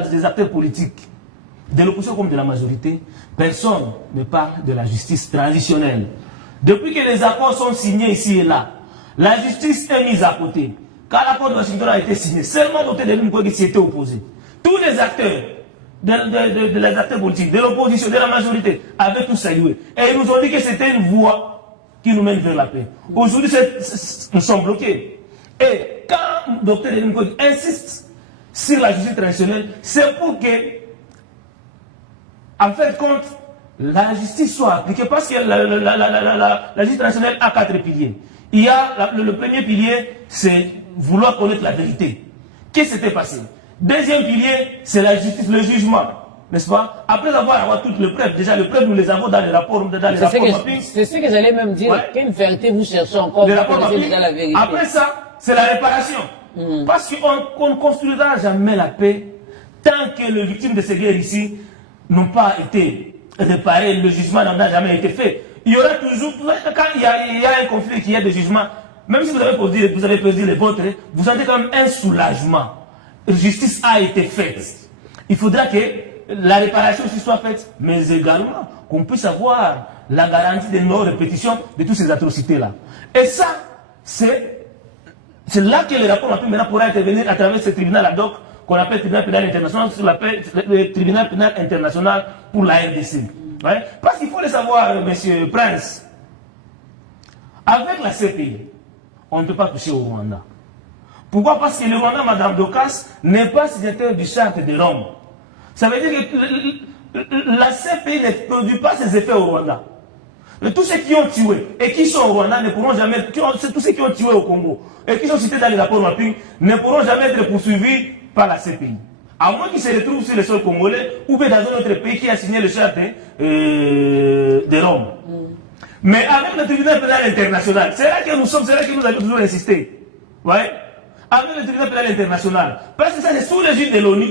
des acteurs politiques, de l'opposition comme de la majorité, personne ne parle de la justice traditionnelle. Depuis que les accords sont signés ici et là, la justice est mise à côté. Quand l'accord de Washington a été signé, seulement Dr Denis Mukwege s'y était opposé. Tous les acteurs, les acteurs politiques, de l'opposition, de la majorité, avaient tout salué. Et ils nous ont dit que c'était une voie qui nous mène vers la paix. Aujourd'hui, nous sommes bloqués. Et quand Dr Denis Mukwege insiste sur la justice traditionnelle, c'est pour que, en fait, compte, la justice soit appliquée. Parce que la justice traditionnelle a 4 piliers. Il y a le premier pilier, c'est vouloir connaître la vérité. Qu'est-ce qui s'était passé? Deuxième pilier, c'est la justice, le jugement. N'est-ce pas? Après avoir toutes les preuves, déjà les preuves, nous les avons dans les rapports mapping. C'est ce que j'allais même dire. Ouais. Quelle vérité vous cherchez encore? Les rapports mapping. Déjà la vérité. Après ça, c'est la réparation. Parce qu'on ne construira jamais la paix tant que les victimes de ces guerres ici n'ont pas été réparées, le jugement n'a jamais été fait. Il y aura toujours, quand il y a un conflit, qu'il y a des jugements, même si vous avez perdu les vôtres, vous sentez quand même un soulagement. La justice a été faite. Il faudra que la réparation aussi soit faite, mais également qu'on puisse avoir la garantie de non-répétition de toutes ces atrocités-là. Et ça, c'est là que le rapport maintenant pourra intervenir à travers ce tribunal ad hoc qu'on appelle tribunal pénal international, sur le tribunal pénal international pour la RDC. Ouais? Parce qu'il faut le savoir, monsieur Prince, avec la CPI, on ne peut pas toucher au Rwanda. Pourquoi? Parce que le Rwanda, Madame Docas, n'est pas signataire du charte de Rome. Ça veut dire que la CPI ne produit pas ses effets au Rwanda. Tous ceux qui ont tué et qui sont au Rwanda ne pourront jamais, tous ceux qui ont tué au Congo et qui sont cités dans les rapports mapping ne pourront jamais être poursuivis par la CPI. À moins qu'ils se retrouvent sur le sol congolais ou bien dans un autre pays qui a signé le charte de Rome. Mais avec le tribunal pénal international, c'est là que nous sommes, c'est là que nous avons toujours insisté. Ouais? Avec le tribunal pénal international. Parce que ça, c'est sous l'égide de l'ONU.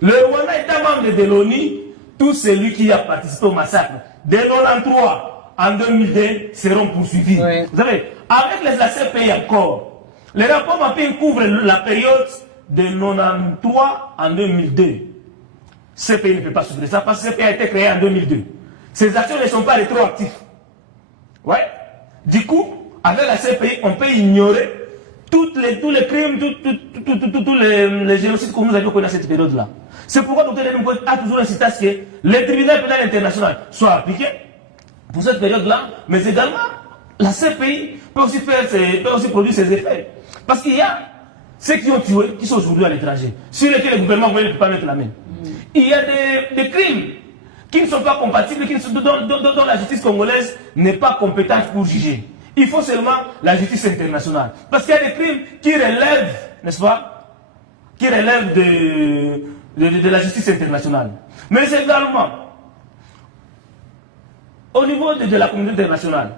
Le Rwanda est un membre de l'ONU. Tout celui qui a participé au massacre de 93 en 2002 seront poursuivis. Oui. Vous savez, avec les ACPI encore, les rapports mapping couvrent la période de 93 en 2002. CPI ne peut pas suivre ça parce que CPI a été créé en 2002. Ces actions ne sont pas rétroactives. Ouais. Du coup, avec la CPI, on peut ignorer tous les crimes, tous les génocides que nous avions connus à cette période-là. C'est pourquoi Dr Denis Mukwege a toujours insisté à ce que le tribunal pénal international soit appliqué pour cette période-là, mais également la CPI peut aussi produire ses effets. Parce qu'il y a ceux qui ont tué, qui sont aujourd'hui à l'étranger, sur lesquels le gouvernement ne peut pas mettre la main. Il y a des crimes qui ne sont pas compatibles, dont la justice congolaise n'est pas compétente pour juger. Il faut seulement la justice internationale. Parce qu'il y a des crimes qui relèvent, n'est-ce pas, qui relèvent de la justice internationale. Mais c'est également, au niveau de la communauté internationale,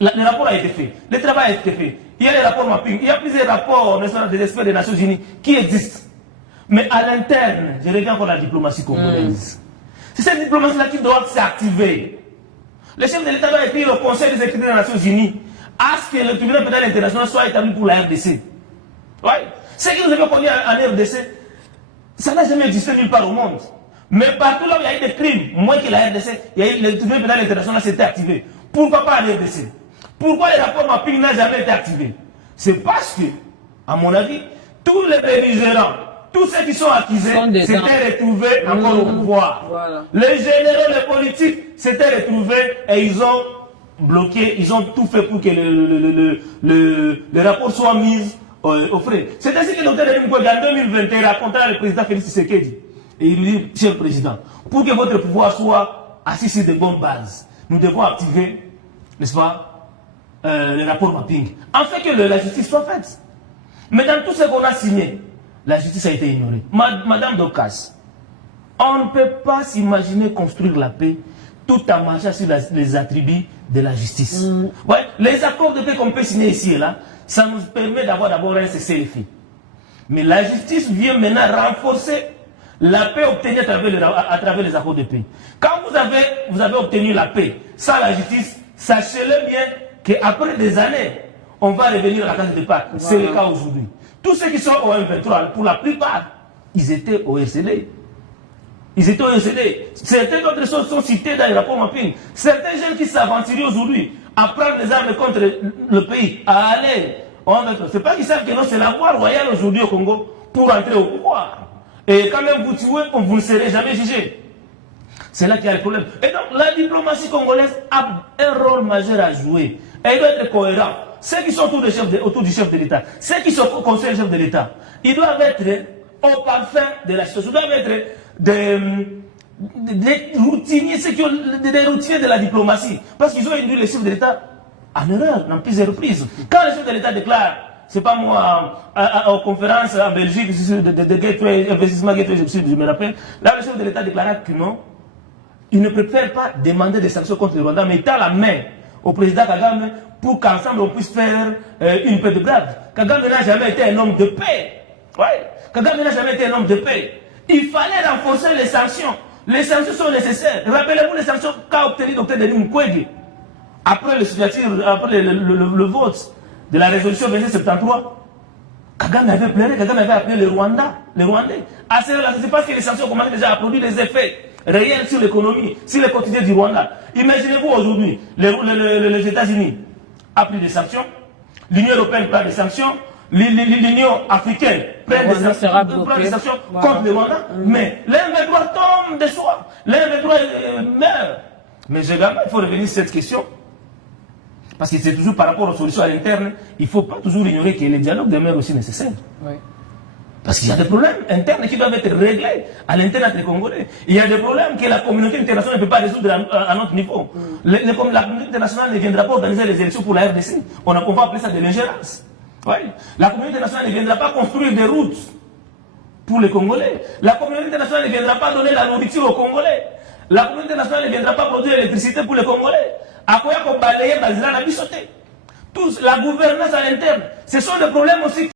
le rapport a été fait, le travail a été fait. Il y a les rapports mapping, il y a plusieurs rapports des experts des Nations Unies qui existent. Mais à l'interne, je reviens encore à la diplomatie congolaise. C'est cette diplomatie-là qui doit s'activer. Le chef de l'État doit écrire au Conseil des sécurité des Nations Unies à ce que le tribunal pénal international soit établi pour la RDC. Ouais. Ce que nous avons connu en RDC, ça n'a jamais existé nulle part au monde. Mais partout là où il y a eu des crimes, moins que la RDC, le tribunal pénal international s'était activé. Pourquoi pas en RDC? Pourquoi les rapports mapping n'ont jamais été activés? C'est parce que, à mon avis, tous les belligérants, tous ceux qui sont accusés s'étaient retrouvés encore au pouvoir. Voilà. Les généraux, les politiques s'étaient retrouvés et ils ont bloqué, ils ont tout fait pour que le rapport soit mis au frais. C'est ainsi que le Dr Denis Mukwege en 2021 raconta le président Félix Tshisekedi. Et il lui dit, cher président, pour que votre pouvoir soit assis sur de bonnes bases, nous devons activer, n'est-ce pas, les rapports mapping, afin que la justice soit faite. Mais dans tout ce qu'on a signé, la justice a été ignorée. Madame Docas, on ne peut pas s'imaginer construire la paix tout en marchant sur les attributs de la justice. Ouais, les accords de paix qu'on peut signer ici et là, ça nous permet d'avoir d'abord un cessez-le-feu. Mais la justice vient maintenant renforcer la paix obtenue à travers les accords de paix. Quand vous avez obtenu la paix sans la justice, sachez-le bien qu'après des années, on va revenir à la case de départ. Voilà. C'est le cas aujourd'hui. Tous ceux qui sont au M23, pour la plupart, ils étaient au RCD. Ils étaient au RCD. Certaines autres choses sont citées dans le rapport mapping. Certains jeunes qui s'aventurent aujourd'hui à prendre des armes contre le pays, à aller. C'est pas qu'ils savent que non, c'est la voie royale aujourd'hui au Congo pour entrer au pouvoir. Et quand même vous tuez, vous ne serez jamais jugé. C'est là qu'il y a le problème. Et donc la diplomatie congolaise a un rôle majeur à jouer. Elle doit être cohérente. Ceux qui sont autour du chef de l'État, ceux qui sont au conseil du chef de l'État, ils doivent être au parfum de la situation. Ils doivent être des routiniers, ceux qui ont des routiniers de la diplomatie. Parce qu'ils ont induit le chef de l'État en erreur, dans plusieurs reprises. Quand le chef de l'État déclare, c'est pas moi, aux conférences en Belgique, de Gateway, investissement Gateway, je me rappelle, là le chef de l'État déclara que non, il ne préfère pas demander des sanctions contre le Rwanda, mais il tend la main au président Kagame pour qu'ensemble on puisse faire une paix de brave. Kagame n'a jamais été un homme de paix. Ouais. Kagame n'a jamais été un homme de paix. Il fallait renforcer les sanctions. Les sanctions sont nécessaires. Rappelez-vous les sanctions qu'a obtenu le Dr Denis Mukwege après le vote de la résolution 2273. Kagame avait pleuré, Kagame avait appelé les Rwandais. À ce moment-là, c'est parce que les sanctions commencent déjà à produire des effets réels sur l'économie, sur le quotidien du Rwanda. Imaginez-vous aujourd'hui, les États-Unis ont pris des sanctions, l'Union européenne prend des sanctions, l'Union africaine prend des sanctions contre le Rwanda, mais l'M23 tombe de soi, l'M23 meurt. Mais également, il faut revenir sur cette question, parce que c'est toujours par rapport aux solutions à l'interne, il ne faut pas toujours ignorer que les dialogues demeurent aussi nécessaires. Oui. Parce qu'il y a des problèmes internes qui doivent être réglés à l'intérieur des Congolais. Il y a des problèmes que la communauté internationale ne peut pas résoudre à notre niveau. La communauté internationale ne viendra pas organiser les élections pour la RDC. On va appeler ça de l'ingérence. Ouais. La communauté internationale ne viendra pas construire des routes pour les Congolais. La communauté internationale ne viendra pas donner la nourriture aux Congolais. La communauté internationale ne viendra pas produire l'électricité pour les Congolais. À quoi qu'on balaye, la gouvernance à l'interne. Ce sont des problèmes aussi